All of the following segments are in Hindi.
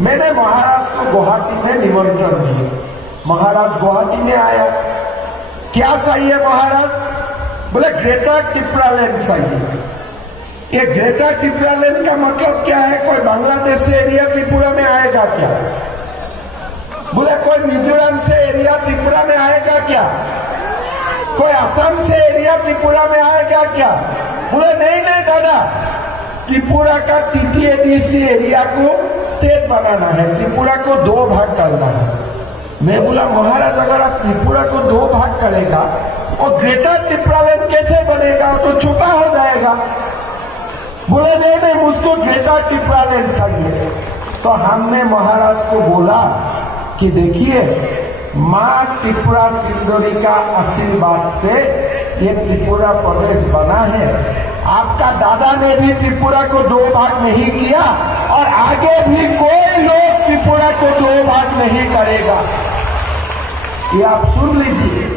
मैंने महाराज को गुवाहाटी में निमंत्रण दिया। महाराज गुवाहाटी में आया। क्या चाहिए महाराज? बोले ग्रेटर त्रिपुरा लैंड चाहिए। ये ग्रेटर त्रिपुरा लैंड का मतलब क्या है? कोई बांग्लादेश से एरिया त्रिपुरा में आएगा क्या? बोले कोई मिजोरम से एरिया त्रिपुरा में आएगा क्या? कोई असम से एरिया त्रिपुरा में आएगा क्या? बोले नहीं नहीं दादा, त्रिपुरा का टीटीएडीसी एरिया को स्टेट बनाना है, त्रिपुरा को 2 भाग करना है। मैं बोला महाराज अगर आप त्रिपुरा को 2 भाग करेगा और ग्रेटर त्रिपुरा लैंड कैसे बनेगा? तो छुपा हो जाएगा। बोले नहीं नहीं, मुझको ग्रेटर त्रिपुरा लैंड चाहिए। तो हमने महाराज को बोला कि देखिए, माँ त्रिपुरा सुंदरी का आशीर्वाद से ये त्रिपुरा प्रदेश बना है। आपका दादा ने भी त्रिपुरा को 2 भाग नहीं किया और आगे भी कोई लोग त्रिपुरा को 2 भाग नहीं करेगा। ये आप सुन लीजिए,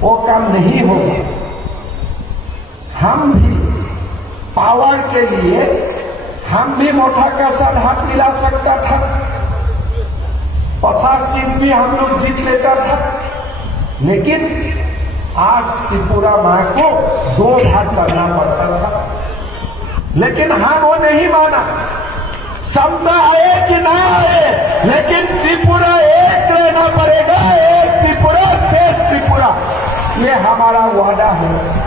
वो काम नहीं होगा। हम भी पावर के लिए हम भी मोटा का साथ हाथ मिला सकता था, 50 सीट भी हम लोग जीत लेता था, लेकिन आज त्रिपुरा मां को 2 भाग करना पड़ता था। लेकिन हम वो नहीं माना। समता आए कि ना आए, लेकिन त्रिपुरा एक रहना पड़ेगा। एक त्रिपुरा, शेष त्रिपुरा, ये हमारा वादा है।